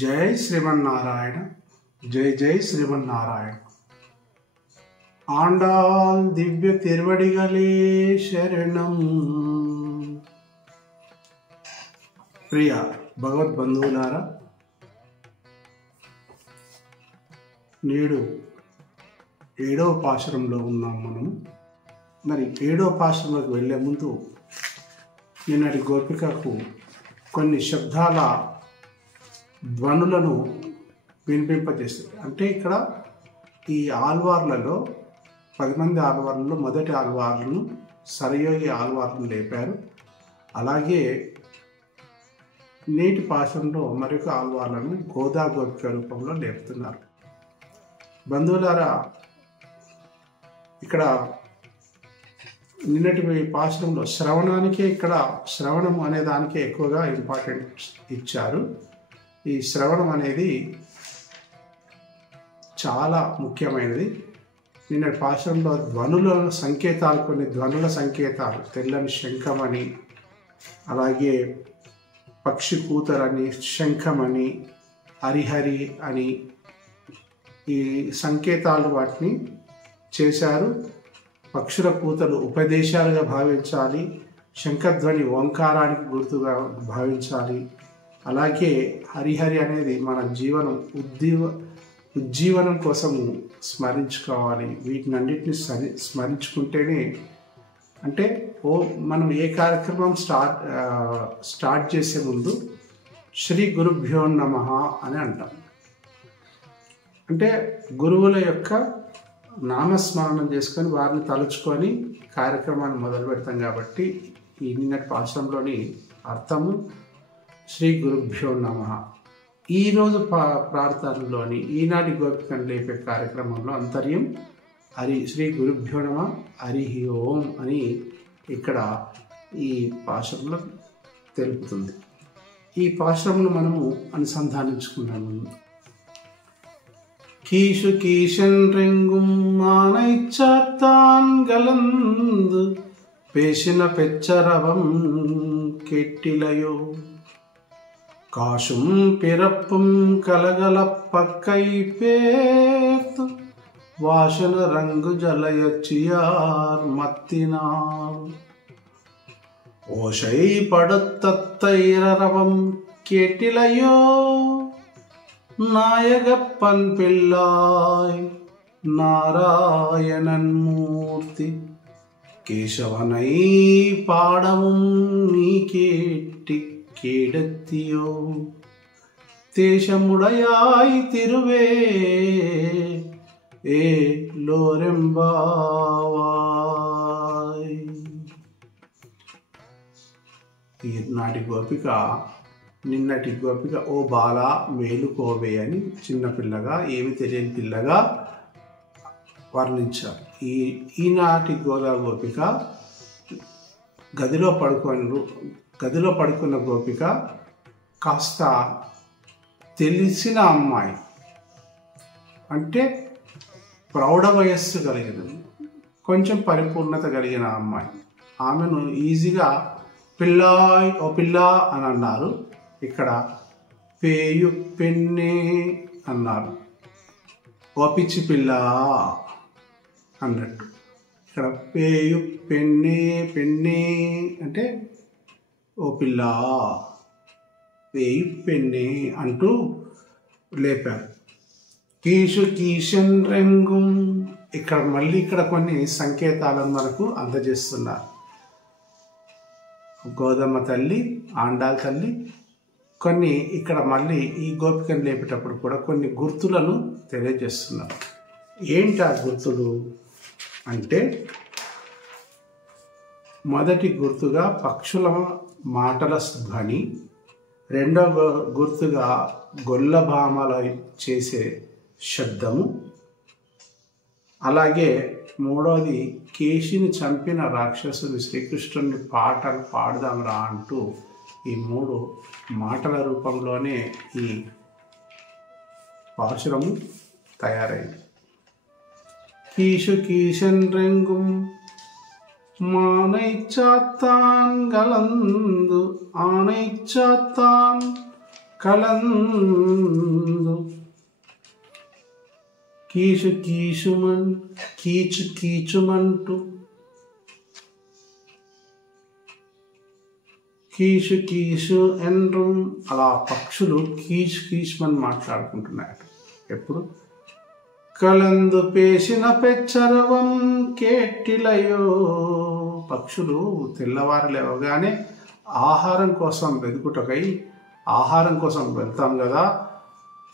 జై శ్రీమన్నారాయణ. జై జై శ్రీమన్నారాయణ. ఆండాల్ దివ్య తిరువడిగలే శరణం. ప్రియ భగవద్బంధువులారా, నేడు 7వ పాశురంలో ఉన్నాం మనము. మరి 7వ పాశురంలోకి వెళ్ళే ముందు నిన్నటి గోపికకు కొన్ని శబ్దాల ధ్వనులను వినిపింపజేస్తుంది. అంటే ఇక్కడ ఈ ఆల్వార్లలో 10 మంది ఆల్వార్లలో మొదటి ఆల్వార్లను సరయోగి ఆల్వార్లను లేపారు. అలాగే నేటి పాశంలో మరొక ఆల్వార్లను గోదా గోపిక రూపంలో లేపుతున్నారు. బంధువులారా, ఇక్కడ నిన్నటి పాశంలో శ్రవణానికే, ఇక్కడ శ్రవణం అనే దానికే ఎక్కువగా ఇంపార్టెంట్ ఇచ్చారు. ఈ శ్రవణం అనేది చాలా ముఖ్యమైనది. నిన్న పాశంలో ధ్వనుల సంకేతాలు, కొన్ని ధ్వనుల సంకేతాలు, తెల్లని శంఖమని, అలాగే పక్షి కూతరని, శంఖమని, హరిహరి అని ఈ సంకేతాలు వాటిని చేశారు. పక్షుల కూతలు ఉపదేశాలుగా భావించాలి, శంఖధ్వని ఓంకారానికి గుర్తుగా భావించాలి. అలాగే హరిహరి అనేది మన జీవనం ఉజ్జీవనం కోసము స్మరించుకోవాలి. వీటినన్నిటిని స్మరించుకుంటేనే, అంటే మనం ఏ కార్యక్రమం స్టార్ట్ చేసే ముందు శ్రీ గురుభ్యో నమః అని అంటాం. అంటే గురువుల యొక్క నామస్మరణం చేసుకొని వారిని తలుచుకొని కార్యక్రమాన్ని మొదలు పెడతాం. కాబట్టి ఈ నిన్నటి పాఠంలోని అర్థము శ్రీ గురుభ్యో నమః. ఈరోజు ప్రార్థనలోని ఈనాటి గోపికను లేపే కార్యక్రమంలో అంతర్యం శ్రీ గురుభ్యో నమః హరి ఓం అని ఇక్కడ ఈ పాశంలో తెలుపుతుంది. ఈ పాశంను మనము అనుసంధానించుకున్నాము. கீஷு கீஷென்றெங்கும் மானை சாத்தான் கலந்து பேசின பெச்சரவம் கேட்டிலையோ, காசும் பிறப்பும் கலகலப்பக்கை பேர்த்து வாசன ரங்கு ஜலயச்சியார் மத்தினார், ஓசை படுத்தைரவம் கேட்டிலையோ, நாயகப்பன் பிள்ளாய் நாராயணன் மூர்த்தி கேசவனை பாடவும் நீ கேட்டி கேடத்தியோ, தேசமுடையாய் திருவே ఏ లోరెంబావాయ్. ఈనాటి గోపిక నిన్నటి గోపిక ఓ బాల మేలుకోవే అని చిన్నపిల్లగా, ఏమి తెలియని పిల్లగా వర్ణించారు. ఈనాటి గోదా గోపిక గదిలో పడుకున్న గోపిక కాస్త తెలిసిన అమ్మాయి, అంటే ప్రౌఢ వయస్సు కలిగినది, కొంచెం పరిపూర్ణత కలిగిన అమ్మాయి. ఆమెను ఈజీగా పిల్లాయ్ ఓ పిల్ల అని అన్నారు. ఇక్కడ పేయు పెన్నే అన్నారు, ఓ పిచ్చి పిల్ల అన్నట్టు. ఇక్కడ పేయు పెన్నే, పెన్నే అంటే ఓ పిల్ల, పేయు పెన్నే అంటూ లేపారు. కీషు కీషన్ రెంగు, ఇక్కడ మళ్ళీ ఇక్కడ కొన్ని సంకేతాలను మనకు అందజేస్తున్నారు. గోదమ్మ తల్లి, ఆండాల్ తల్లి కొన్ని ఇక్కడ మళ్ళీ ఈ గోపికను లేపేటప్పుడు కూడా కొన్ని గుర్తులను తెలియజేస్తున్నారు. ఏంటి ఆ గుర్తులు అంటే, మొదటి గుర్తుగా పక్షుల మాటల ధ్వని, రెండవ గుర్తుగా గొల్లభామల చేసే శబ్దము, అలాగే మూడవది కేశిని చంపిన రాక్షసుని శ్రీకృష్ణుని పాటలు పాడదాంరా అంటూ ఈ 3 మాటల రూపంలోనే ఈ పాశురము తయారైంది. కీషు కీషన్ రెంగుం மானைச்சாத்தான் கலந்து ஆனைச்சாத்தான் కలందు కీచు కీచుమంటూ కీచు ఎండ్రం అలా పక్షులు కీచుమని మాట్లాడుకుంటున్నాయట. ఎప్పుడు కలందు పేసిన పెచ్చరవం కేటిలయో. పక్షులు తెల్లవారు లేవగానే ఆహారం కోసం వెతుకుటకై ఆహారం కోసం వెళ్తాం కదా,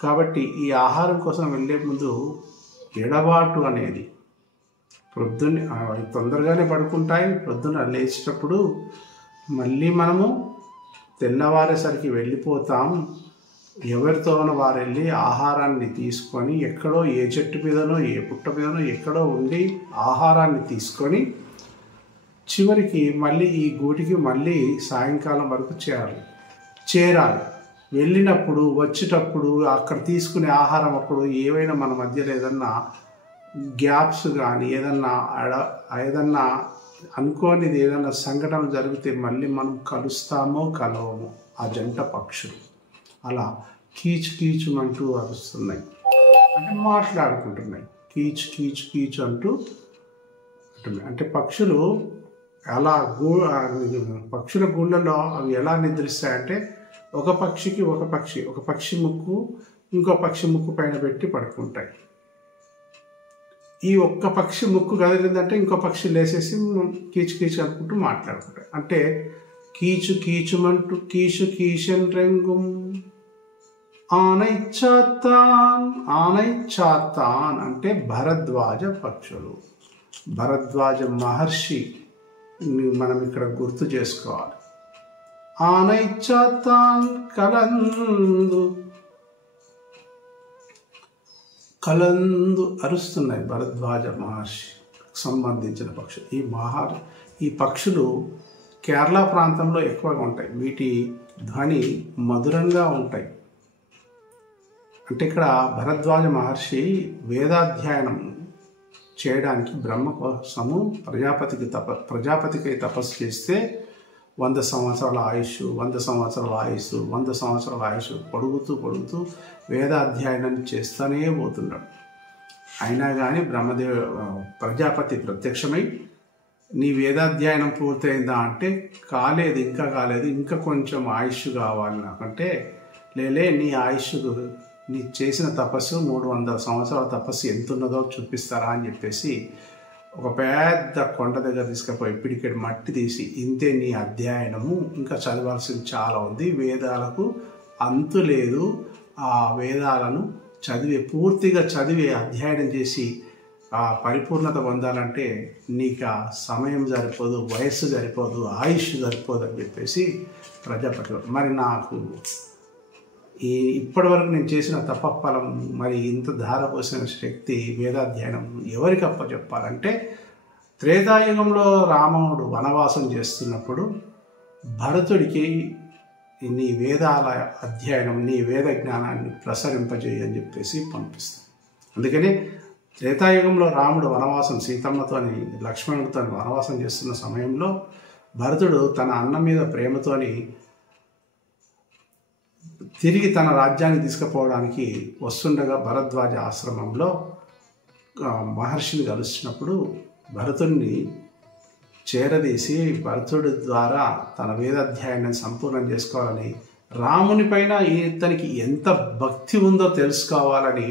కాబట్టి ఈ ఆహారం కోసం వెళ్ళే ముందు ఎడబాటు అనేది తొందరగానే పడుకుంటాయి. ప్రొద్దున లేచేటప్పుడు మళ్ళీ మనము తెల్లవారేసరికి వెళ్ళిపోతాం. ఎవరితోనో వారు వెళ్ళి ఆహారాన్ని తీసుకొని ఎక్కడో ఏ చెట్టు మీదనో ఏ పుట్ట మీదనో ఎక్కడో ఉండి ఆహారాన్ని తీసుకొని చివరికి మళ్ళీ ఈ గూటికి మళ్ళీ సాయంకాలం వరకు చేరాలి. వెళ్ళినప్పుడు వచ్చేటప్పుడు అక్కడ తీసుకునే ఆహారం అప్పుడు ఏవైనా మన మధ్యలో ఏదన్నా గ్యాప్స్ కానీ ఏదన్నా అనుకోనిది ఏదైనా సంఘటన జరిగితే మళ్ళీ మనం కలుస్తామో కలవమో ఆ జంట పక్షులు అలా కీచుమంటూ అరుస్తున్నాయి, అంటే మాట్లాడుకుంటున్నాయి. కీచు అంటూ అంటే పక్షులు అలా పక్షుల గూళ్ళలో అవి ఎలా నిద్రిస్తాయంటే ఒక పక్షి ముక్కు ఇంకో పక్షి ముక్కు పైన పెట్టి పడుకుంటాయి. ఈ ఒక్క పక్షి ముక్కు కదిలిందంటే ఇంకో పక్షి లేసేసి కీచు అనుకుంటూ మాట్లాడుకుంటాయి. అంటే కీచుమంటూ కీషన్ రెంగుం ఆనైచాతాన్ అంటే భరద్వాజ పక్షులు. భరద్వాజ మహర్షి మనం ఇక్కడ గుర్తు చేసుకోవాలి. ఆనైచాతాన్ కలందు అరుస్తున్నాయి భరద్వాజ మహర్షి సంబంధించిన పక్షులు. ఈ పక్షులు కేరళ ప్రాంతంలో ఎక్కువగా ఉంటాయి. వీటి ధ్వని మధురంగా ఉంటాయి. అంటే ఇక్కడ భరద్వాజ మహర్షి వేదాధ్యయనం చేయడానికి బ్రహ్మ కోసము ప్రజాపతికై తపస్సు చేస్తే 100 సంవత్సరాల ఆయుష్ పొడుగుతూ వేదాధ్యయనం చేస్తూనే పోతున్నాడు. అయినా కానీ ప్రజాపతి ప్రత్యక్షమై నీ వేదాధ్యయనం పూర్తయిందా అంటే ఇంకా కాలేదు, ఇంకా కొంచెం ఆయుష్ కావాలి నాకంటే, నీ ఆయుష్ నీ చేసిన తపస్సు 300 సంవత్సరాల తపస్సు ఎంత ఉన్నదో చూపిస్తారా అని చెప్పేసి ఒక పెద్ద కొండ దగ్గర తీసుకుపోయి పిడికెడు మట్టి తీసి, ఇంతే నీ అధ్యయనము, ఇంకా చదవాల్సింది చాలా ఉంది, వేదాలకు అంతు లేదు, ఆ వేదాలను పూర్తిగా చదివి అధ్యయనం చేసి ఆ పరిపూర్ణత పొందాలంటే నీకు ఆ సమయం సరిపోదు, వయస్సు సరిపోదు, ఆయుష్ సరిపోదు అని చెప్పేసి ప్రజాపతి మరి నాకు ఇప్పటి వరకు నేను చేసిన తపఫలం మరి ఇంత ధారపోసిన శక్తి వేదాధ్యయనం ఎవరికి అప్పచెప్పాలంటే త్రేతాయుగంలో రాముడు వనవాసం చేస్తున్నప్పుడు భరతుడికి నీ వేదాల అధ్యయనం, నీ వేద జ్ఞానాన్ని ప్రసరింపజేయని చెప్పేసి పంపిస్తాను. అందుకని త్రేతాయుగంలో రాముడు వనవాసం సీతమ్మతోని లక్ష్మణుడితో వనవాసం చేస్తున్న సమయంలో భరతుడు తన అన్న మీద ప్రేమతోని తిరిగి తన రాజ్యాన్ని తీసుకుపోవడానికి వస్తుండగా భరద్వాజ ఆశ్రమంలో మహర్షిని కలుస్తున్నప్పుడు భరతుడిని చేరదీసి భరతుడి ద్వారా తన వేదాధ్యాయాన్ని సంపూర్ణం చేసుకోవాలని, రాముని పైన ఇతనికి ఎంత భక్తి ఉందో తెలుసుకోవాలని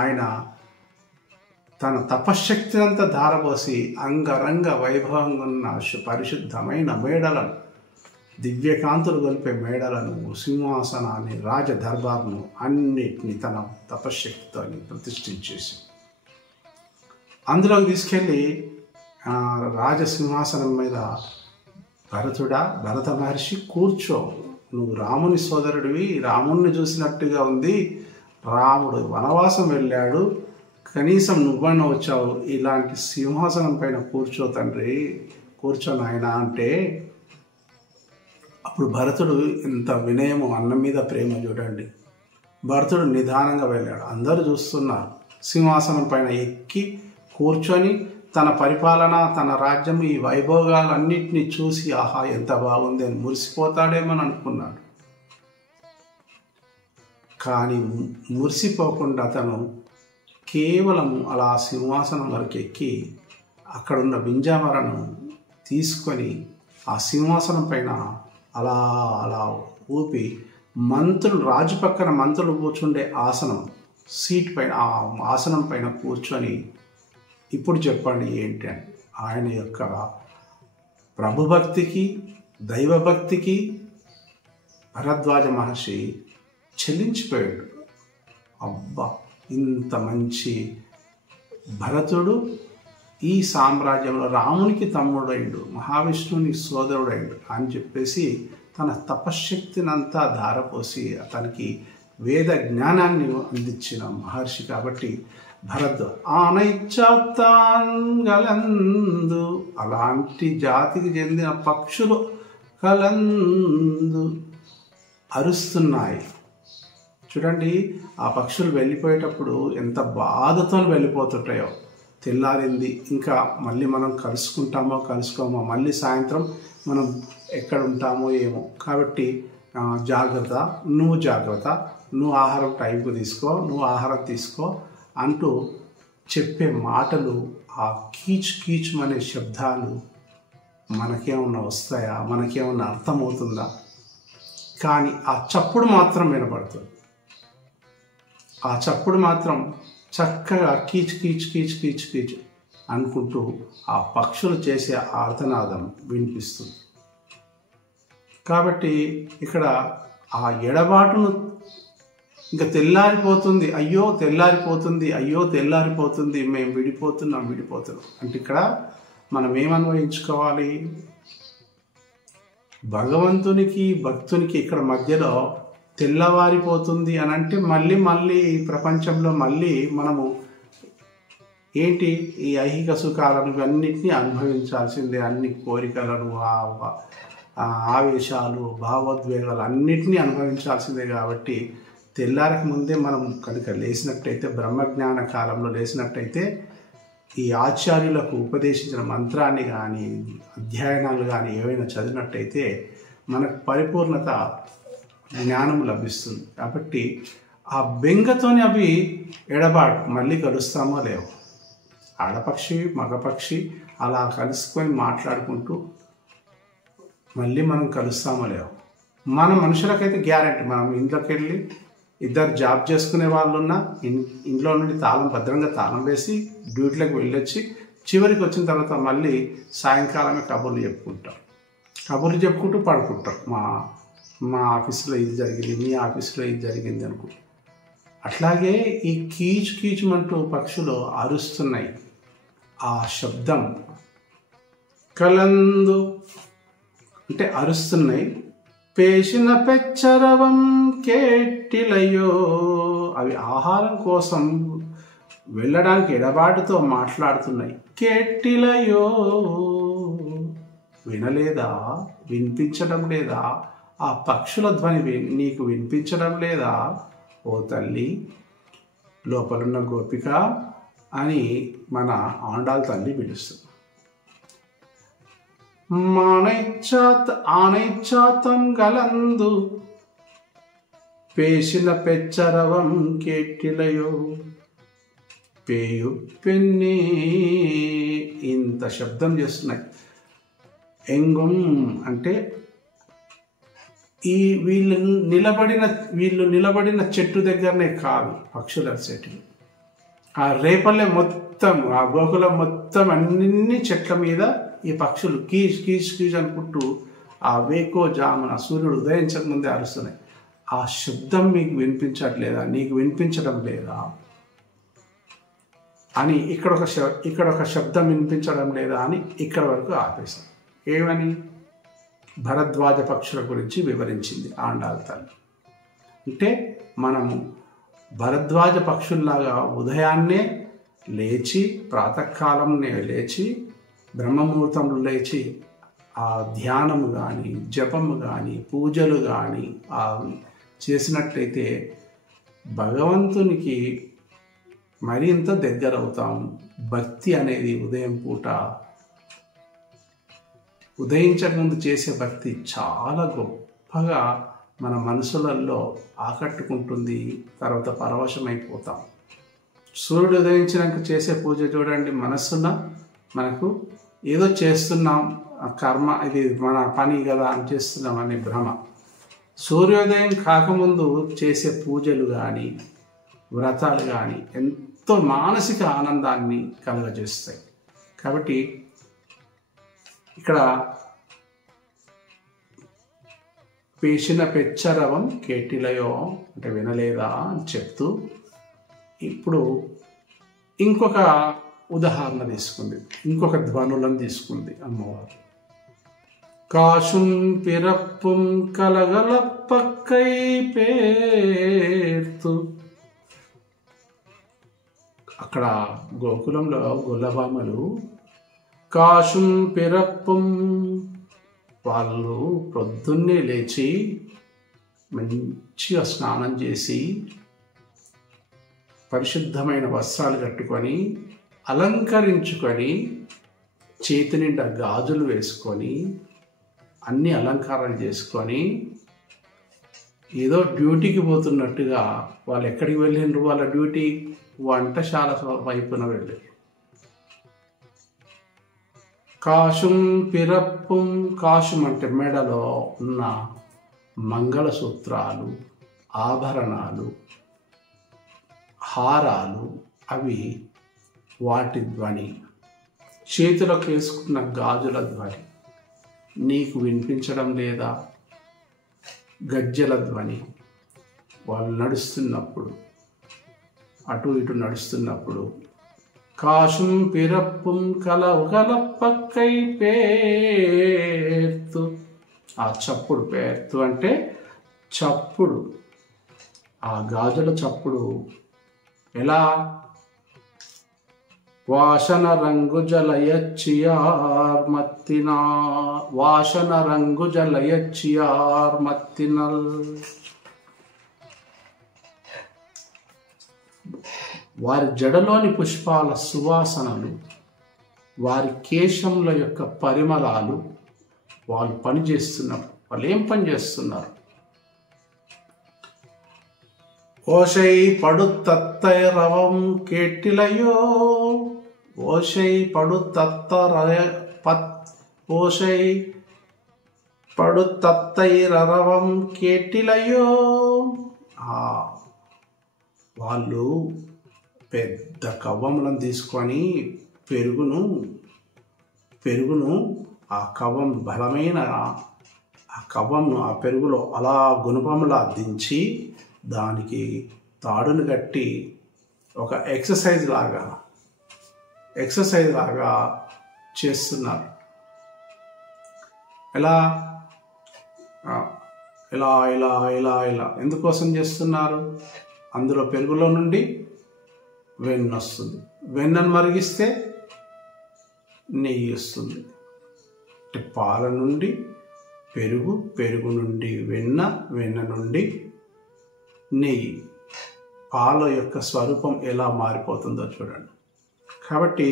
ఆయన తన తపశ్శక్తి అంతా ధారపోసి అంగరంగ వైభవంగా ఉన్న పరిశుద్ధమైన మేడలను, దివ్యకాంతులు గొలిపే మేడలను, సింహాసనాన్ని, రాజదర్బార్ను అన్నిటిని తన తపశ్శక్తితో ప్రతిష్ఠించేసి అందులోకి తీసుకెళ్ళి రాజసింహాసనం మీద భరత మహర్షి కూర్చో, నువ్వు రాముని సోదరుడివి, రాముణ్ణి చూసినట్టుగా ఉంది, రాముడు వనవాసం వెళ్ళాడు, కనీసం నువ్వన్న వచ్చావు, ఇలాంటి సింహాసనం పైన కూర్చో తండ్రి, కూర్చో నాయనా అంటే అప్పుడు భరతుడు ఎంత వినయము, అన్నం మీద ప్రేమ చూడండి. భరతుడు నిదానంగా వెళ్ళాడు, అందరూ చూస్తున్నారు. సింహాసనం పైన ఎక్కి కూర్చొని తన పరిపాలన, తన రాజ్యం, ఈ వైభోగాలన్నింటినీ చూసి ఆహా ఎంత బాగుంది అని మురిసిపోతాడేమని అనుకున్నాడు. కానీ మురిసిపోకుండా అతను కేవలం అలా సింహాసనం వరకు ఎక్కి అక్కడున్న వింజామరను తీసుకొని ఆ సింహాసనం పైన అలా అలా ఊపి మంత్రులు, రాజు పక్కన మంత్రులు కూర్చుండే ఆసనం, సీట్ పైన, ఆ ఆసనం పైన కూర్చొని ఇప్పుడు చెప్పండి ఏంటి అని ఆయన యొక్క ప్రభుభక్తికి, దైవభక్తికి భరద్వాజ మహర్షి చెల్లించిపోయాడు. అబ్బా, ఇంత మంచి భరతుడు ఈ సామ్రాజ్యంలో రామునికి తమ్ముడైండు, మహావిష్ణువుని సోదరుడైండు అని చెప్పేసి తన తపశ్శక్తినంతా ధారపోసి అతనికి వేద జ్ఞానాన్ని అందించిన మహర్షి కాబట్టి భరద్వాజ ఆనైచాతాంగలందు, అలాంటి జాతికి చెందిన పక్షులు కలందు అరుస్తున్నాయి. చూడండి, ఆ పక్షులు వెళ్ళిపోయేటప్పుడు ఎంత బాధతో వెళ్ళిపోతుంటాయో. తెల్లారింది, ఇంకా మళ్ళీ మనం కలుసుకోమో, మళ్ళీ సాయంత్రం మనం ఎక్కడ ఉంటామో ఏమో, కాబట్టి జాగ్రత్త, నువ్వు ఆహారం టైంకు తీసుకో, నువ్వు ఆహారం తీసుకో అంటూ చెప్పే మాటలు, ఆ కీచు అనే శబ్దాలు మనకేమన్నా వస్తాయా, మనకేమన్నా అర్థమవుతుందా? కానీ ఆ చప్పుడు మాత్రం వినపడుతుంది. ఆ చప్పుడు మాత్రం చక్కగా కీచు అనుకుంటూ ఆ పక్షులు చేసే ఆర్తనాదం వినిపిస్తుంది. కాబట్టి ఇక్కడ ఆ ఎడబాటును, ఇంకా తెల్లారిపోతుంది, అయ్యో తెల్లారిపోతుంది, మేము విడిపోతున్నాం అంటే ఇక్కడ మనం ఏమన్వయించుకోవాలి? భగవంతునికి భక్తునికి ఇక్కడ మధ్యలో తెల్లవారిపోతుంది అని అంటే మళ్ళీ ఈ ప్రపంచంలో మళ్ళీ మనము ఏంటి, ఈ ఐహిక సుఖాలను ఇవన్నిటినీ అనుభవించాల్సిందే. అన్ని కోరికలను, ఆవేశాలు, భావోద్వేగాలు అన్నిటినీ అనుభవించాల్సిందే. కాబట్టి తెల్లారికి ముందే మనం కనుక లేచినట్టయితే, బ్రహ్మజ్ఞాన కాలంలో లేచినట్టయితే, ఈ ఆచార్యులకు ఉపదేశించిన మంత్రాన్ని కానీ, అధ్యయనాలు కానీ ఏవైనా చదివినట్టయితే మనకు పరిపూర్ణత, జ్ఞానం లభిస్తుంది. కాబట్టి ఆ బెంగతోని అవి ఎడబాటు, మళ్ళీ కలుస్తామో లేవు, ఆడపక్షి మగపక్షి అలా కలుసుకొని మాట్లాడుకుంటూ మళ్ళీ మనం కలుస్తామో లేవు. మన మనుషులకైతే గ్యారెంటీ, మనం ఇంట్లోకి వెళ్ళి ఇద్దరు జాబ్ చేసుకునే వాళ్ళు ఉన్నా ఇంట్లో నుండి భద్రంగా తాళం వేసి డ్యూటీలకు వెళ్ళొచ్చి చివరికి వచ్చిన తర్వాత మళ్ళీ సాయంకాలమే కబుర్లు చెప్పుకుంటూ పడుకుంటాం. మా ఆఫీసులో ఇది జరిగింది, మీ ఆఫీసులో ఇది జరిగింది అనుకుంటా. అట్లాగే ఈ కీచుమంటూ పక్షులు అరుస్తున్నాయి. ఆ శబ్దం కలందు అంటే అరుస్తున్నాయి. పేసిన పెచ్చరవం కేటిలయో, అవి ఆహారం కోసం వెళ్ళడానికి ఎడబాటుతో మాట్లాడుతున్నాయి. కేటిలయో, వినిపించడం లేదా? ఆ పక్షుల ధ్వని నీకు వినిపించడం లేదా ఓ తల్లి, లోపలున్న గోపిక అని మన ఆండాళ్ తల్లి పిలుస్తుంది. ఆనైచాతం గలందు పేసిన పెచ్చరవం కేటిలయో, పేయు పెన్నే, ఇంత శబ్దం చేస్తున్నాయి. ఎంగుం అంటే వీళ్ళు నిలబడిన చెట్టు దగ్గరనే కాదు పక్షులు అరిసేటివి. ఆ రేపల్లె మొత్తం, ఆ గోకులం మొత్తం అన్ని చెట్ల మీద ఈ పక్షులు కీచ్ అనుకుంటూ ఆ వేకోజామున సూర్యుడు ఉదయించక ముందే అరుస్తున్నాయి. ఆ శబ్దం మీకు వినిపించట్లేదా, నీకు వినిపించడం లేదా అని ఇక్కడ ఒక శబ్దం వినిపించడం లేదా అని ఇక్కడ వరకు ఆపేశాం. ఏమని? భరద్వాజ పక్షుల గురించి వివరించింది ఆండాళ్ తల్లి. అంటే మనము భరద్వాజ పక్షుల్లాగా ఉదయాన్నే లేచి, ప్రాతకాలంనే లేచి, బ్రహ్మముహూర్తంలో లేచి ఆ ధ్యానము కానీ, జపము కానీ, పూజలు కానీ చేసినట్టయితే భగవంతునికి మరింత దగ్గర అవుతాం. భక్తి అనేది ఉదయం పూట, ఉదయించక ముందు చేసే భక్తి చాలా గొప్పగా మన మనసులలో ఆకట్టుకుంటుంది. తర్వాత పరవశమైపోతాం. సూర్యుడు ఉదయించినాక చేసే పూజ చూడండి, మనస్సున మనకు ఏదో చేస్తున్నాం, కర్మ ఇది మన పని కదా అని చేస్తున్నాం అనే భ్రమ. సూర్యోదయం కాకముందు చేసే పూజలు కానీ వ్రతాలు కానీ ఎంతో మానసిక ఆనందాన్ని కలుగజేస్తాయి. కాబట్టి ఇక్కడ పేసిన పెచ్చరవం కేటిలయో అంటే వినలేదా అని చెప్తూ ఇప్పుడు ఇంకొక ఉదాహరణ తీసుకుంది, ఇంకొక ధ్వనులను తీసుకుంది అమ్మవారు. కాశుం పిరప్పుం కలగలప్పక్కై పేర్తు. అక్కడ గోకులంలో గొల్లబామలు కాశుం పిరప్పుం, వాళ్ళు పొద్దున్నే లేచి మంచిగా స్నానం చేసి పరిశుద్ధమైన వస్త్రాలు కట్టుకొని అలంకరించుకొని చేతి నిండా గాజులు వేసుకొని అన్ని అలంకారాలు చేసుకొని ఏదో డ్యూటీకి పోతున్నట్టుగా వాళ్ళు ఎక్కడికి వెళ్ళిండ్రు, వాళ్ళ డ్యూటీ వంటశాల వైపున వెళ్ళి కాశుం పిరప్పుం. కాశుం అంటే మెడలో ఉన్న మంగళసూత్రాలు, ఆభరణాలు, హారాలు, అవి వాటి ధ్వని, చేతులకు వేసుకున్న గాజుల ధ్వని నీకు వినిపించడం లేదా? గజ్జల ధ్వని, వాళ్ళు నడుస్తున్నప్పుడు, అటు ఇటు నడుస్తున్నప్పుడు కాశుం పిరప్పుం కలపక్కై పేర్తు. ఆ చప్పుడు, పేర్తు అంటే చప్పుడు, ఆ గాజుల చప్పుడు ఎలా? వాసన రంగు జలయచ్చియార్ మత్తినా, వాసన రంగు జలయచ్చియార్ మత్తినల్. వారి జడలోని పుష్పాల సువాసనలు, వారి కేశముల యొక్క పరిమళాలు, వాళ్ళు పని చేస్తున్నారు. వాళ్ళు ఏం పని చేస్తున్నారు? ఓషై పడుతత్తై రవం కేటిలయో, ఓషై ఓషై పడుతత్తై రవం కేటిలయో. వాళ్ళు పెద్ద కవ్వములను తీసుకొని పెరుగును ఆ కవ్వం బలమైన ఆ కవ్వంను ఆ పెరుగులో అలా గుణపంలా దించి దానికి తాడును కట్టి ఒక ఎక్సర్సైజ్ లాగా చేస్తున్నారు. ఎలా ఇలా ఇలా ఇలా ఇలా ఎందుకోసం చేస్తున్నారు? అందులో పెరుగులో నుండి వెన్న వస్తుంది, వెన్నను మరిగిస్తే నెయ్యి వస్తుంది. అంటే పాల నుండి పెరుగు, పెరుగు నుండి వెన్న, వెన్న నుండి నెయ్యి. పాల యొక్క స్వరూపం ఎలా మారిపోతుందో చూడండి. కాబట్టి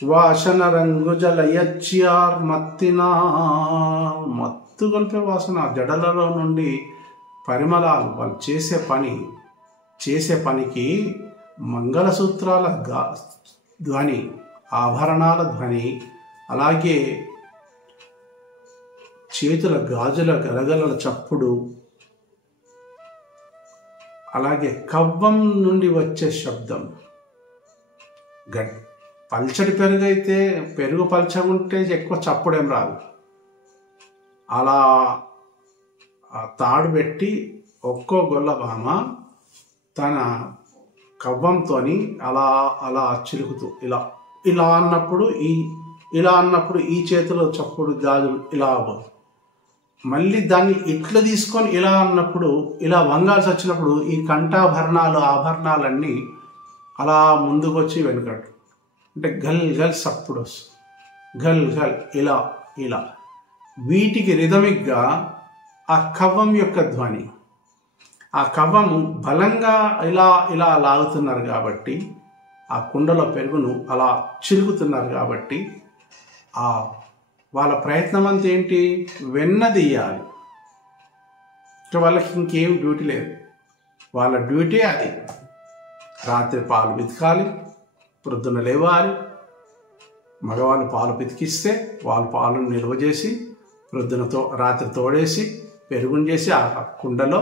వాసన రంగు జలయచ్యార్ మత్తినా, మత్తు కలిపే వాసన, జడలలో నుండి పరిమళాలు, వాళ్ళు చేసే పనికి మంగళసూత్రాల ధ్వని, ఆభరణాల ధ్వని, అలాగే చేతుల గాజుల గలగలల చప్పుడు, అలాగే కవ్వం నుండి వచ్చే శబ్దం. పల్చడి పెరుగు అయితే, పెరుగు పల్చగుంటే ఎక్కువ చప్పుడేం రాదు. అలా తాడు పెట్టి ఒక్కో గొల్లభామ తన కవ్వంతో అలా అలా చిలుకుతూ ఇలా అన్నప్పుడు ఈ చేతిలో చప్పుడు గాజులు ఇలా అవ్వదు. మళ్ళీ దాన్ని ఇట్లా తీసుకొని ఇలా అన్నప్పుడు, ఇలా వంగాల్సి వచ్చినప్పుడు ఈ కంఠాభరణాలు, ఆభరణాలన్నీ అలా ముందుకు వచ్చి వెనుకట్టు, అంటే గల్ గల్ సప్పుడు వస్తుంది. గల్ గల్ ఇలా ఇలా, వీటికి రిథమిక్గా ఆ కవ్వం యొక్క ధ్వని, ఆ కవ్వము బలంగా ఇలా ఇలా లాగుతున్నారు కాబట్టి, ఆ కుండలో పెరుగును అలా చిలుకుతున్నారు కాబట్టి, వాళ్ళ ప్రయత్నం అంతా ఏంటి? వెన్న తీయాలి. వాళ్ళకి ఇంకేం డ్యూటీ లేదు. వాళ్ళ డ్యూటీ అది. రాత్రి పాలు పితకాలి, ప్రొద్దున లేవాలి. మగవాళ్ళు పాలు పితికిస్తే వాళ్ళు పాలను నిల్వ చేసి ప్రొద్దునతో రాత్రి తోడేసి పెరుగుని చేసి ఆ కుండలో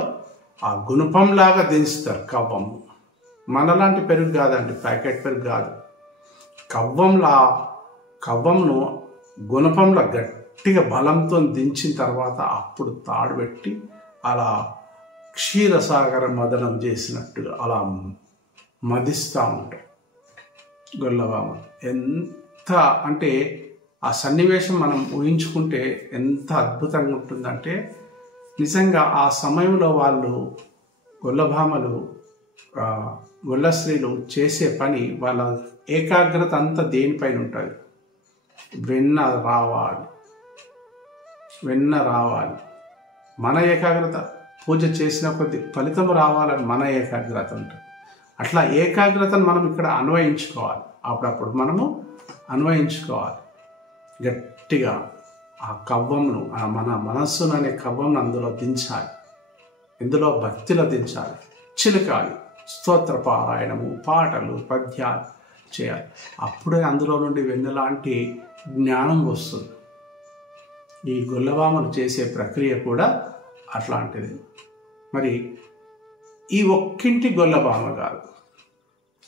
ఆ గుణపంలాగా దించుతారు. కవ్వము మనలాంటి పెరుగు కాదండి, ప్యాకెట్ పెరుగు కాదు. కవ్వంను గుణపంలో గట్టిగా బలంతో దించిన తర్వాత అప్పుడు తాడు పెట్టి అలా క్షీరసాగర మదనం చేసినట్టుగా అలా మదిస్తూ ఉంటారు గొల్లభామ. ఎంత అంటే ఆ సన్నివేశం మనం ఊహించుకుంటే ఎంత అద్భుతంగా ఉంటుందంటే, నిజంగా ఆ సమయంలో వాళ్ళు గొల్లభామలు గొల్ల స్త్రీలు చేసే పని, వాళ్ళ ఏకాగ్రత అంతా దేనిపైన ఉంటుంది. వెన్న రావాలి. మన ఏకాగ్రత పూజ చేసిన కొద్ది ఫలితం రావాలని మన ఏకాగ్రత ఉంటుంది. అట్లా ఏకాగ్రతను మనం ఇక్కడ అన్వయించుకోవాలి. అప్పుడప్పుడు మనము అన్వయించుకోవాలి గట్టిగా. ఆ కవ్వంను, మన మనస్సును అనే కవ్వంను అందులో దించాలి. ఇందులో భక్తిలో దించాలి, చిలకాలి. స్తోత్ర పారాయణము, పాటలు, పద్యాలు చేయాలి. అప్పుడే అందులో నుండి వెన్నలాంటి జ్ఞానం వస్తుంది. ఈ గొల్లభామను చేసే ప్రక్రియ కూడా అట్లాంటిది. మరి ఈ ఒక్కింటి గొల్లభామ కాదు,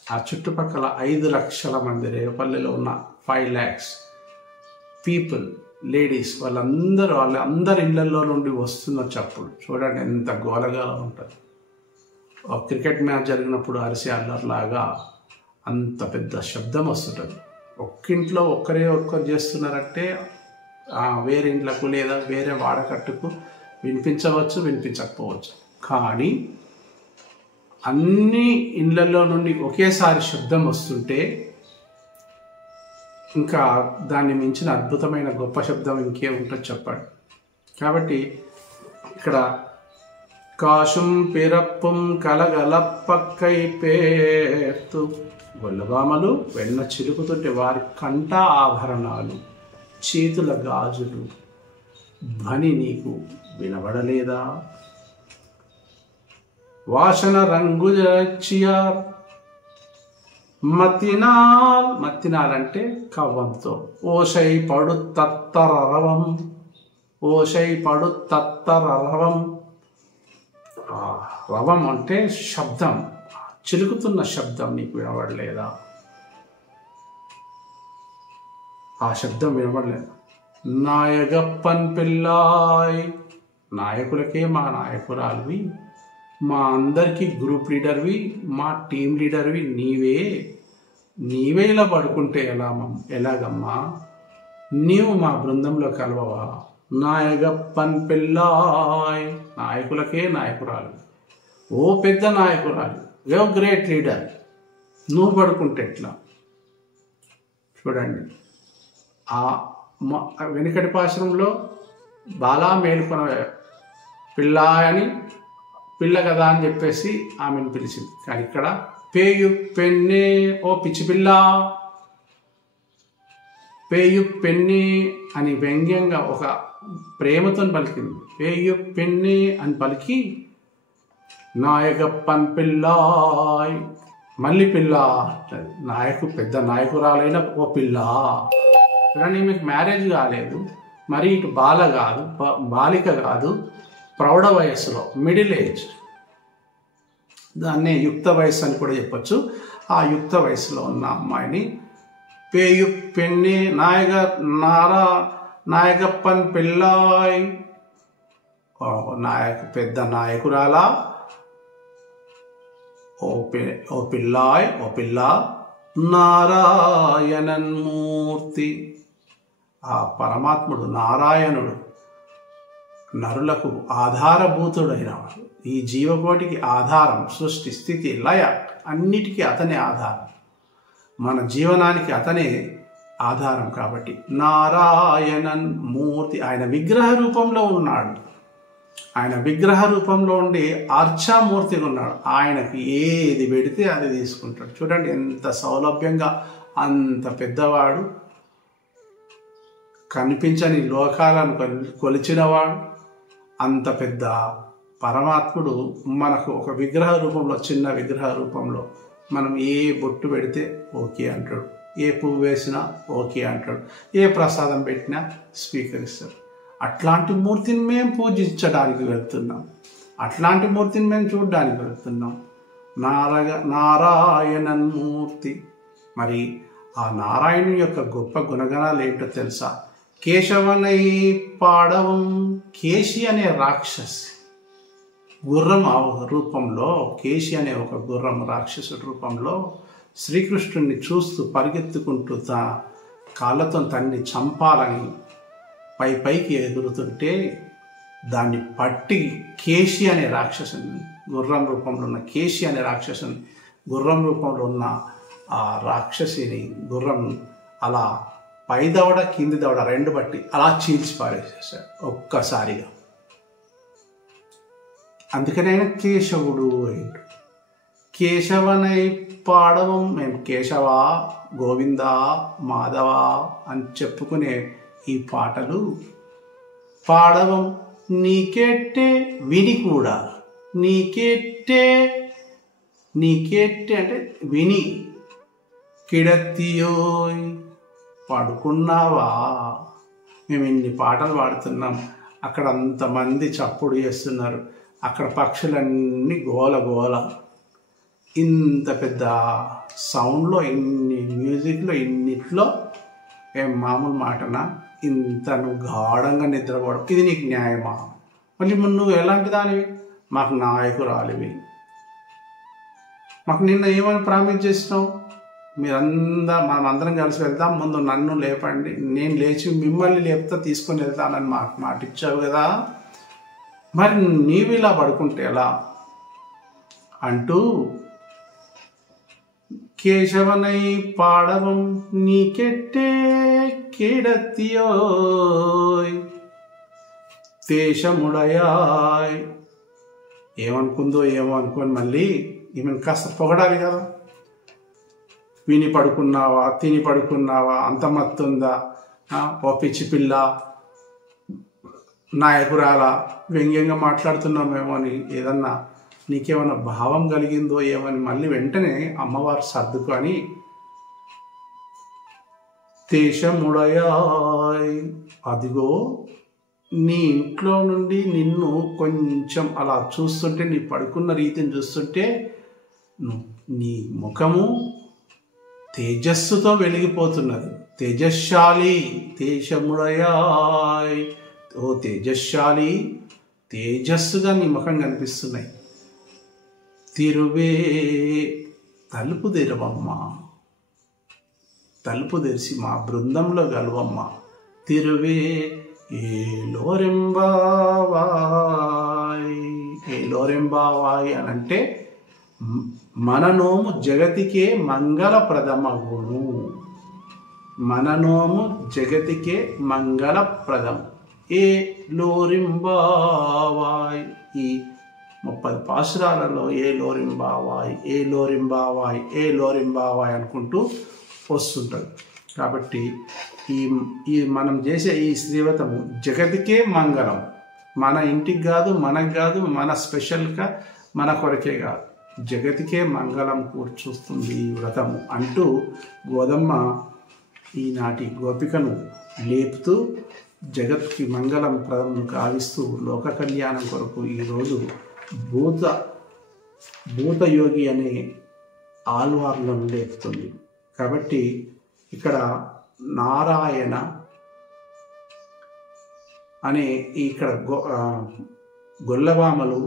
ఆ చుట్టుపక్కల 5 లక్షల మంది, రేపల్లిలో ఉన్న 5 lakhs పీపుల్, లేడీస్, వాళ్ళందరి ఇళ్లలో నుండి వస్తున్న చప్పుడు చూడండి ఎంత గోలగా ఉంటుంది. క్రికెట్ మ్యాచ్ జరిగినప్పుడు అరిసి అల్లర్లాగా అంత పెద్ద శబ్దం వస్తుంటుంది. ఒక్కింట్లో ఒక్కరు చేస్తున్నారంటే వేరే ఇంట్లకు లేదా వేరే వాడకట్టుకు వినిపించవచ్చు, వినిపించకపోవచ్చు. కానీ అన్ని ఇళ్లలో నుండి ఒకేసారి శబ్దం వస్తుంటే ఇంకా దాన్ని మించిన అద్భుతమైన గొప్ప శబ్దం ఇంకే ఉంటుంది చెప్పండి. కాబట్టి ఇక్కడ కాశుం పిరప్పుం కలగలప్పక్కై పేర్తు, గొల్లభామలు వెన్న చిలుకుతుంటే వారి కంఠ ఆభరణాలు, చేతుల గాజులు ధ్వని నీకు వినబడలేదా? వాసన రంగుచియార్ మత్తినాల్ అంటే కవ్వంతో. ఓషై పడు తత్తరవం, రవం అంటే శబ్దం, చిలుకుతున్న శబ్దం నీకు వినబడలేదా? ఆ శబ్దం వినబడలేదు. నాయగప్పన్ పిల్లాయ్, నాయకులకే మా నాయకురాలివి, మా అందరికీ గ్రూప్ లీడర్వి, మా టీం లీడర్వి నీవే ఇలా పడుకుంటే ఎలాగమ్మా? నీవు మా బృందంలో కలవవా? నాయగప్పన్ పిల్లాయ్, నాయకులకే నాయకురాలు, ఓ పెద్ద నాయకురాలు, ఓ గ్రేట్ లీడర్, నువ్వు పడుకుంటే ఎట్లా? చూడండి, ఆ వెనుకటి పాశ్రంలో బాలా మేలుకొన పిల్లాయ్ అని, పిల్ల కదా అని చెప్పేసి ఆమెను పిలిచింది. కానీ ఇక్కడ పేయు పెన్నే, ఓ పిచ్చి పిల్ల, పేయు పెన్ని అని వ్యంగ్యంగా ఒక ప్రేమతో పలికింది. పేయు పెన్ని అని పలికి నాయకప్పన్ పిల్లాయ్, మళ్ళీ పిల్ల, పెద్ద నాయకురాలైన ఓ పిల్ల. కానీ మీకు మ్యారేజ్ కాలేదు, మరి ఇటు బాలిక కాదు, ప్రౌఢ వయస్సులో, మిడిల్ ఏజ్, దాన్నే యుక్త వయస్సు అని కూడా చెప్పచ్చు. ఆ యుక్త వయసులో ఉన్న అమ్మాయిని పేయు పెన్ని నాయకప్పన్ పిల్లాయ్, పెద్ద నాయకురాలా, ఓ పిల్ల, నారాయణన్మూర్తి, ఆ పరమాత్ముడు నారాయణుడు, నరులకు ఆధారభూతుడైన వాడు, ఈ జీవకోటికి ఆధారం, సృష్టి స్థితి లయ అన్నిటికీ అతనే ఆధారం, మన జీవనానికి అతనే ఆధారం. కాబట్టి నారాయణన్ మూర్తి, ఆయన విగ్రహ రూపంలో ఉన్నాడు. ఆయన విగ్రహ రూపంలో ఉండి అర్చామూర్తిగా ఉన్నాడు. ఆయనకి ఏది పెడితే అది తీసుకుంటాడు. చూడండి ఎంత సౌలభ్యంగా, అంత పెద్దవాడు, కనిపించని లోకాలను కొలిచినవాడు, అంత పెద్ద పరమాత్ముడు మనకు ఒక విగ్రహ రూపంలో, చిన్న విగ్రహ రూపంలో మనం ఏ బొట్టు పెడితే ఓకే అంటాడు, ఏ పువ్వు వేసినా ఓకే అంటాడు, ఏ ప్రసాదం పెట్టినా స్వీకరిస్తాడు. అట్లాంటి మూర్తిని మేము పూజించడానికి వెళ్తున్నాం, అట్లాంటి మూర్తిని మేము చూడడానికి వెళ్తున్నాం. నారాయణన్ మూర్తి. మరి ఆ నారాయణుని యొక్క గొప్ప గుణగణాలు ఏంటో తెలుసా? కేశవనై పాడవం. కేశి అనే రాక్షసి గుర్రం రూపంలో, కేశి అనే ఒక గుర్రం రాక్షసుడి రూపంలో శ్రీకృష్ణుడిని చూస్తూ పరిగెత్తుకుంటూ కాళ్ళతో తన్ని చంపాలని పైకి ఎగురుతుంటే దాన్ని పట్టి కేశి అనే రాక్షసుని, గుర్రం రూపంలో ఉన్న కేశి అనే రాక్షసుని, గుర్రం రూపంలో ఉన్న ఆ రాక్షసిని గుర్రం అలా పై దవడ కింది దవడ రెండు బట్టి అలా చీల్చి పారేసేసాడు ఒక్కసారిగా. అందుకని ఆయన కేశవుడు అయిండు. కేశవనై పాడవం. మేము కేశవ, గోవింద, మాధవ అని చెప్పుకునే ఈ పాటలు పాడవం నీకెట్టే, విని కూడా నీకెట్టే అంటే విని, కిడత్తియోయ్ పడుకున్నావా. మేము ఇన్ని పాటలు పాడుతున్నాం, అక్కడ అంతమంది చప్పుడు చేస్తున్నారు, అక్కడ పక్షులన్నీ గోల గోల, ఇంత పెద్ద సౌండ్లో, ఇన్ని మ్యూజిక్లో, ఇన్నిట్లో ఏం మామూలు మాటనా? ఇంత నువ్వు గాఢంగా నిద్రపోవడం, ఇది నీకు న్యాయమా? మళ్ళీ నువ్వు ఎలాంటి దానివి? మాకు నాయకురాలివి. మాకు నిన్న ఏమని ప్రామిస్ చేసినావు? మనం అందరం కలిసి వెళ్దాం, ముందు నన్ను లేపండి, నేను లేచి మిమ్మల్ని లేపుతా తీసుకొని వెళ్తానని మాకు మాట ఇచ్చావు కదా, మరి నీవు ఇలా పడుకుంటే ఎలా అంటూ కేశవనై పాడవం నీకెట్టే కేడత్తియోయ్ దేశముడయాయ్. ఏమనుకుందో ఏమో అనుకోని మళ్ళీ ఈమెను కాస్త పొగడాలి కదా. విని పడుకున్నావా, తిని పడుకున్నావా, అంత మత్తుందా, ఓ పిచ్చి పిల్ల, నాయకురాల, వ్యంగ్యంగా మాట్లాడుతున్నామేమో అని ఏదన్నా నీకేమన్నా భావం కలిగిందో ఏమని మళ్ళీ వెంటనే అమ్మవారు సర్దుకొని దేశముడయాయ్, అదిగో నీ ఇంట్లో నుండి నిన్ను కొంచెం అలా చూస్తుంటే, నీ పడుకున్న రీతిని చూస్తుంటే నీ ముఖము తేజస్సుతో వెలిగిపోతున్నది. తేజశాలి దేశముడయాయ్, ఓ తేజశాలి, తేజస్సుగా నీ ముఖం కనిపిస్తున్నాయి. తిరువే, తలుపు తెరవమ్మా, తలుపు తెరిచి మా బృందంలో గలవమ్మ. తిరువే ఏలోరెంబావాయ్. ఏలోరెంబావాయ్ అని అంటే మన నోము జగతికే మంగళప్రదమగును. మన నోము జగతికే మంగళప్రదం. ఏ లోరింబావాయ్, ఈ 30 పాసురాలలో ఏ లోరింబావాయ్, ఏ లోరింబావాయ్, ఏ లోరింబావాయ్ అనుకుంటూ వస్తుంటాడు. కాబట్టి ఈ మనం చేసే ఈ శ్రీవ్రతము జగతికే మంగళం. మన ఇంటికి కాదు, మనకు కాదు, మన స్పెషల్గా మన కొరకే కాదు, జగతికే మంగళం కూర్చొస్తుంది ఈ వ్రతము అంటూ గోదమ్మ ఈనాటి గోపికను లేపుతూ జగత్కి మంగళం ప్రదం కావిస్తూ లోక కళ్యాణం కొరకు ఈరోజు భూతయోగి అనే ఆల్వార్లను లేపుతుంది. కాబట్టి ఇక్కడ నారాయణ అనే ఇక్కడ గొల్లవామలు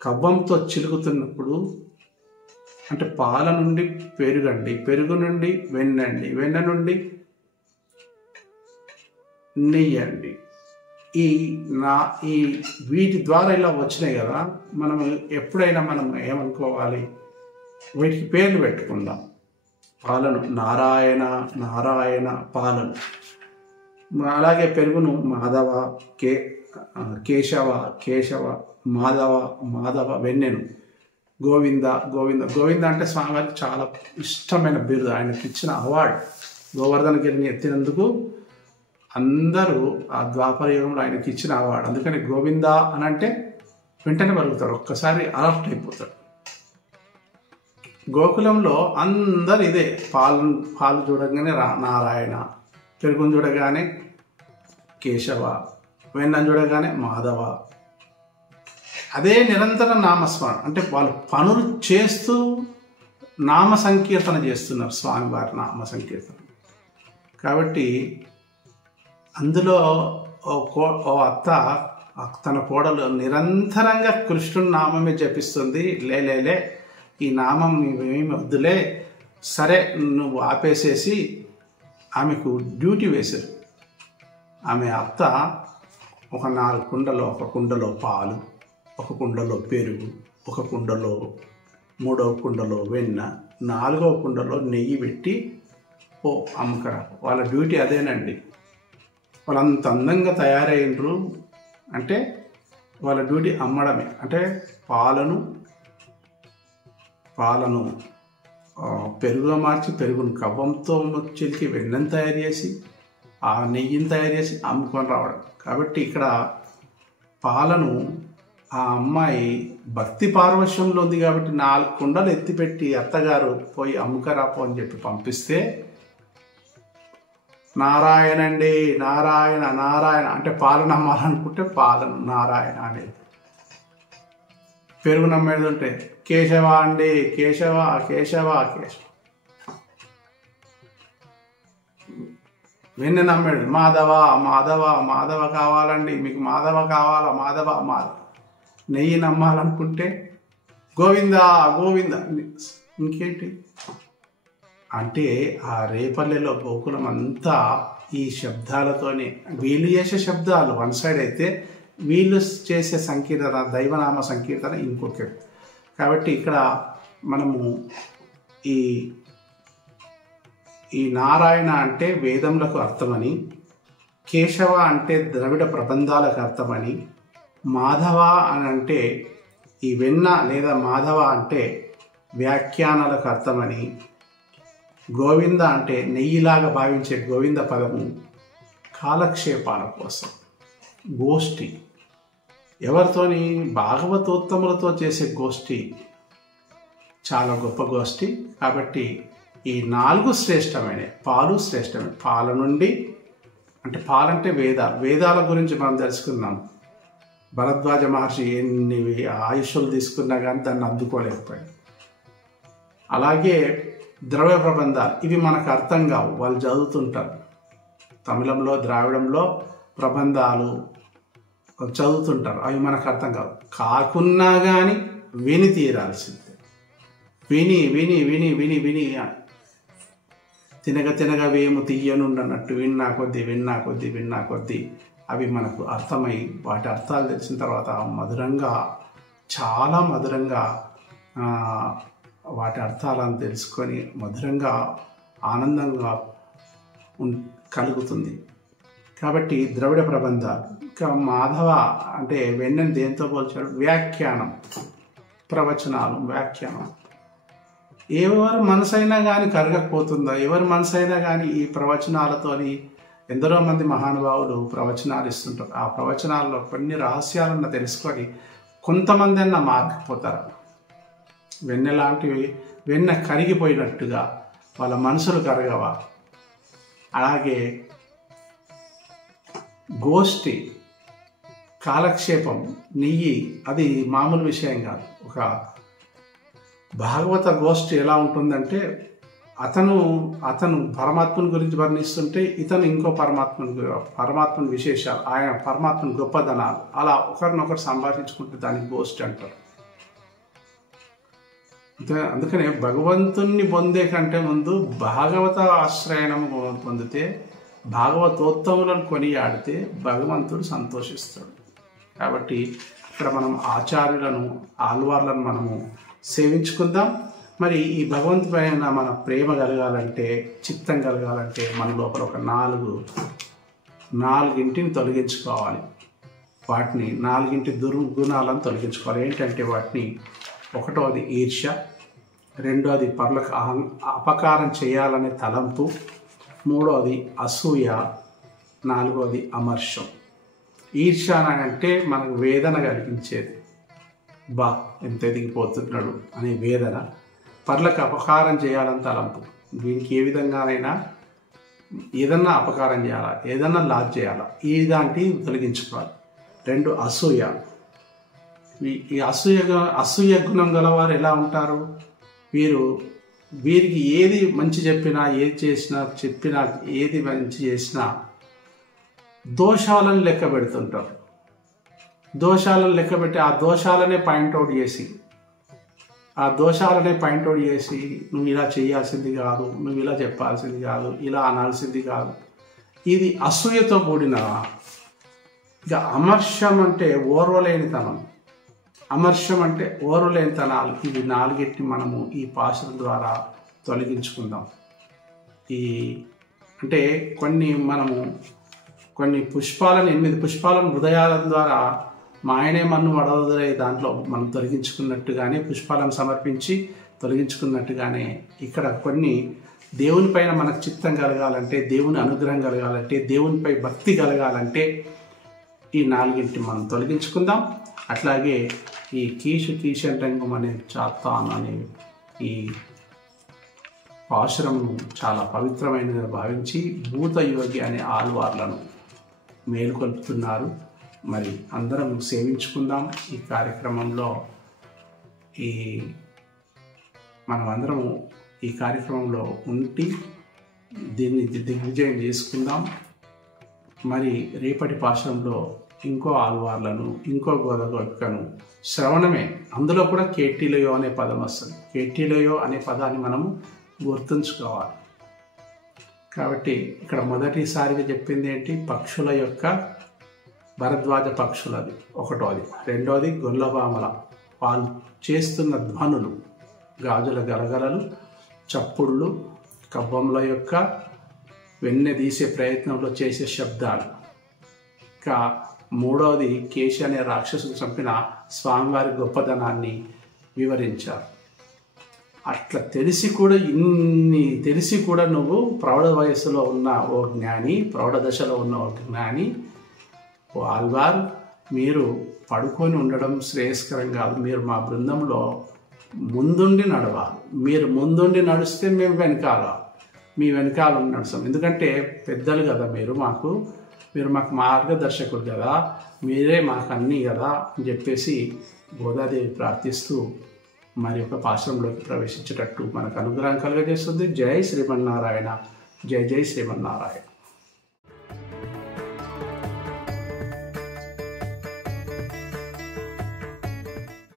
కవ్వంతో చిలుకుతున్నప్పుడు, అంటే పాల నుండి పెరుగండి, పెరుగు నుండి వెన్నండి, వెన్న నుండి నెయ్యండి, ఈ వీటి ద్వారా ఇలా వచ్చినాయి కదా. మనం ఎప్పుడైనా మనం ఏమనుకోవాలి, వీటికి పేర్లు పెట్టుకుందాం. పాలను నారాయణ, నారాయణ పాలను, అలాగే పెరుగును మాధవ, కేశవ, కేశవ, మాధవ, మాధవ, వెన్నెను, గోవింద, గోవింద. గోవింద అంటే స్వామివారికి చాలా ఇష్టమైన బిరుదు, ఆయనకి ఇచ్చిన అవార్డు. గోవర్ధనగిరిని ఎత్తినందుకు అందరూ ఆ ద్వాపర యుగంలో ఆయనకి ఇచ్చిన అవార్డు. అందుకని గోవింద అని అంటే వెంటనే పలుకుతాడు, ఒక్కసారి అలర్ట్ అయిపోతాడు. గోకులంలో అందరు ఇదే, పాలు చూడగానే నారాయణ, పెరుగును చూడగానే కేశవ, వెన్నను చూడగానే మాధవ. అదే నిరంతర నామస్మరణ, అంటే వాళ్ళు పనులు చేస్తూ నామ సంకీర్తన చేస్తున్నారు, స్వామివారి నామ సంకీర్తన. కాబట్టి అందులో ఓ అత్త తన కోడలు నిరంతరంగా కృష్ణుని నామమే జపిస్తుంది. లే ఈ నామం ఏమి వద్దులే, సరే నువ్వు ఆపేసేసి ఆమెకు డ్యూటీ వేశారు. ఆమె అత్త ఒక 4 కుండలో, ఒక కుండలో పాలు, ఒక కుండలో పెరుగు, ఒక కుండలో 3వ కుండలో వెన్న, 4వ కుండలో నెయ్యి పెట్టి ఓ అమ్మకరా. వాళ్ళ డ్యూటీ అదేనండి. వాళ్ళు అంత అందంగా తయారైనరు అంటే వాళ్ళ డ్యూటీ అమ్మడమే. అంటే పాలను పెరుగుగా మార్చి, పెరుగును కవ్వంతో చిలికి వెన్నను తయారు చేసి, ఆ నెయ్యిని తయారు చేసి అమ్ముకొని రావడం. కాబట్టి ఇక్కడ పాలను ఆ అమ్మాయి భక్తి పారవశ్యంలో ఉంది కాబట్టి 4 కుండలు ఎత్తిపెట్టి అత్తగారు పోయి అమ్ముకరాపో అని చెప్పి పంపిస్తే, నారాయణ అండి, నారాయణ నారాయణ అంటే పాలు నమ్మాలనుకుంటే పాలను నారాయణ అనేది, పెరుగు నమ్మేది ఉంటే కేశవ అండి, కేశవ కేశవ కేశవ, వెన్న నమ్మేది మాధవ మాధవ మాధవ కావాలండి, మీకు మాధవ కావాలా, మాధవ మాధవ. నెయ్యి నమ్మాలనుకుంటే గోవింద గోవింద. ఇంకేంటి అంటే ఆ రేపల్లెలో గోకులం అంతా ఈ శబ్దాలతోనే, వీళ్ళు చేసే శబ్దాలు వన్ సైడ్ అయితే, వీళ్ళు చేసే సంకీర్తన, దైవనామ సంకీర్తన ఇంకొకటి. కాబట్టి ఇక్కడ మనము ఈ నారాయణ అంటే వేదములకు అర్థమని, కేశవ అంటే ద్రవిడ ప్రబంధాలకు అర్థమని, మాధవ అని అంటే ఈ వెన్న లేదా మాధవ అంటే వ్యాఖ్యానాలకు అర్థమని, గోవింద అంటే నెయ్యిలాగా భావించే గోవింద పదము కాలక్షేపాల కోసం, గోష్ఠి, ఎవరితోని భాగవతోత్తములతో చేసే గోష్ఠి, చాలా గొప్ప గోష్ఠి. కాబట్టి ఈ 4 శ్రేష్టమైన, పాలు శ్రేష్టమే. పాల నుండి అంటే పాలంటే వేదాల గురించి మనం తెలుసుకున్నాం. భరద్వాజ మహర్షి ఎన్ని ఆయుష్లు తీసుకున్నా కానీ దాన్ని అందుకోలేకపోయాడు. అలాగే ద్రవ్య ప్రబంధాలు, ఇవి మనకు అర్థం కావు, వాళ్ళు చదువుతుంటారు. తమిళంలో, ద్రావిడంలో ప్రబంధాలు చదువుతుంటారు, అవి మనకు అర్థం కావు. కాకున్నా కానీ విని తీరాల్సిందే. విని విని విని విని విని తినగ వేము తీయనుండన్నట్టు విన్నా కొద్దీ అవి మనకు అర్థమై, వాటి అర్థాలు తెలిసిన తర్వాత మధురంగా, చాలా మధురంగా వాటి అర్థాలను తెలుసుకొని మధురంగా ఆనందంగా కలుగుతుంది. కాబట్టి ద్రవిడ ప్రబంధాలు. ఇంకా మాధవ అంటే వెన్నెను దేంతో పోల్చాడు? వ్యాఖ్యానం, ప్రవచనాలు, వ్యాఖ్యానం. ఎవరి మనసైనా కానీ కరగకపోతుందా? ఎవరి మనసైనా కానీ ఈ ప్రవచనాలతోని ఎందరో మంది మహానుభావులు ప్రవచనాలు ఇస్తుంటారు. ఆ ప్రవచనాల్లో కొన్ని రహస్యాలన్న తెలుసుకొని కొంతమంది అన్న మారిపోతారు. వెన్నెలాంటివి, వెన్న కరిగిపోయినట్టుగా వాళ్ళ మనసులు కరగవా? అలాగే గోష్ఠి, కాలక్షేపం, నెయ్యి, అది మామూలు విషయం కాదు. ఒక భాగవత గోష్ఠి ఎలా ఉంటుందంటే, అతను పరమాత్మని గురించి వర్ణిస్తుంటే ఇతను ఇంకో పరమాత్మని విశేషాలు, ఆయన పరమాత్మని గొప్పదనాలు, అలా ఒకరినొకరు సంభాషించుకుంటే దానికి గోష్ఠి అంటారు. అందుకనే భగవంతుణ్ణి పొందే కంటే ముందు భాగవత ఆశ్రయణం పొందితే, భాగవతోత్తములను కొనియాడితే భగవంతుడు సంతోషిస్తాడు. కాబట్టి ఇక్కడ మనం ఆచార్యులను, ఆల్వార్లను మనము సేవించుకుందాం. మరి ఈ భగవంతుడైన మన ప్రేమ కలగాలంటే, చిత్తం కలగాలంటే మన లోపల ఒక నాలుగింటిని తొలగించుకోవాలి. వాటిని 4 దుర్గుణాలను తొలగించుకోవాలి. ఏంటంటే వాటిని, ఒకటోది ఈర్ష్య, రెండోది పరులకు అపకారం చేయాలనే తలంపు, మూడోది అసూయ, నాలుగోది అమర్షం. ఈర్ష్య అంటే మనకు వేదన కలిగించేది, బా ఎంత ఎదిగిపోతున్నాడు అనే వేదన, పర్లకు అపకారం చేయాలని తలంపు. దీనికి ఏ విధంగానైనా ఏదన్నా అపకారం చేయాలా, ఏదన్నా లాజ్ చేయాలా, ఇలాంటివి తొలగించుకోవాలి. 2 అసూయ. ఈ అసూయ గుణం గలవారు ఎలా ఉంటారు? వీరికి ఏది మంచి చెప్పినా, ఏది చెప్పినా ఏది మంచి చేసినా దోషాలను లెక్క పెడుతుంటారు. దోషాలను లెక్క పెట్టి ఆ దోషాలనే పాయింట్అవుట్ చేసి నువ్వు ఇలా చేయాల్సింది కాదు, నువ్వు ఇలా చెప్పాల్సింది కాదు, ఇలా అనాల్సింది కాదు. ఇది అసూయతో కూడిన. ఇక అమర్షం అంటే ఓర్వలేనితనం. ఓర్వలేనితనాలు. ఇవి 4 మనము ఈ పాశురం ద్వారా తొలగించుకుందాం. అంటే కొన్ని పుష్పాలను 8 పుష్పాలను హృదయాల ద్వారా మాయనే మన్ను వడవదలే దాంట్లో మనం తొలగించుకున్నట్టుగానే, పుష్పాలను సమర్పించి తొలగించుకున్నట్టుగానే ఇక్కడ కొన్ని దేవునిపైన మనకు చిత్తం కలగాలంటే, దేవుని అనుగ్రహం కలగాలంటే, దేవునిపై భక్తి కలగాలంటే ఈ 4 మనం తొలగించుకుందాం. అట్లాగే ఈ కీశంటంగం అనే చాత్తాన్ అనే ఈ పాశురమును చాలా పవిత్రమైనదిగా భావించి భూతయోగి అనే ఆళ్వార్లను మేలుకొల్పుతున్నారు. మరి అందరం సేవించుకుందాం. ఈ కార్యక్రమంలో మనమందరం ఈ కార్యక్రమంలో ఉండి దీన్ని దిగ్విజయం చేసుకుందాం. మరి రేపటి పాశురంలో ఇంకో ఆళ్వార్లను, ఇంకో గోదగోపికను శ్రవణమే. అందులో కూడా కేటీలయో అనే పదం వస్తుంది. కేటీలయో అనే పదాన్ని మనము గుర్తుంచుకోవాలి. కాబట్టి ఇక్కడ మొదటిసారిగా చెప్పింది ఏంటి? పక్షుల యొక్క భరద్వాజ పక్షులది ఒకటోది. 2వది గొల్లభామల వాళ్ళు చేస్తున్న ధ్వనులు, గాజుల గలగలలు, చప్పుళ్ళు, కవ్వంల యొక్క వెన్నె తీసే ప్రయత్నంలో చేసే శబ్దాలు. ఇంకా 3వది కేశి అనే రాక్షసుడు చంపిన స్వామివారి గొప్పదనాన్ని వివరించారు. అట్లా ఇన్ని తెలిసి కూడా నువ్వు ప్రౌఢ వయస్సులో ఉన్న ఓ జ్ఞాని, ప్రౌఢ దశలో ఉన్న ఓ జ్ఞాని, ఓ ఆళ్వార్, మీరు పడుకొని ఉండడం శ్రేయస్కరం కాదు. మీరు మా బృందంలో ముందుండి నడవాలి. మీరు ముందుండి నడిస్తే మేము మీ వెనకాల నడుస్తాం. ఎందుకంటే పెద్దలు కదా మీరు మాకు మార్గదర్శకుడు కదా, మీరే మాకు అన్నీ కదా అని చెప్పేసి గోదాదేవి ప్రార్థిస్తూ మరి ఒక పాశ్రంలోకి ప్రవేశించేటట్టు మనకు అనుగ్రహం కలుగజేస్తుంది. జై శ్రీమన్నారాయణ. జై శ్రీమన్నారాయణ.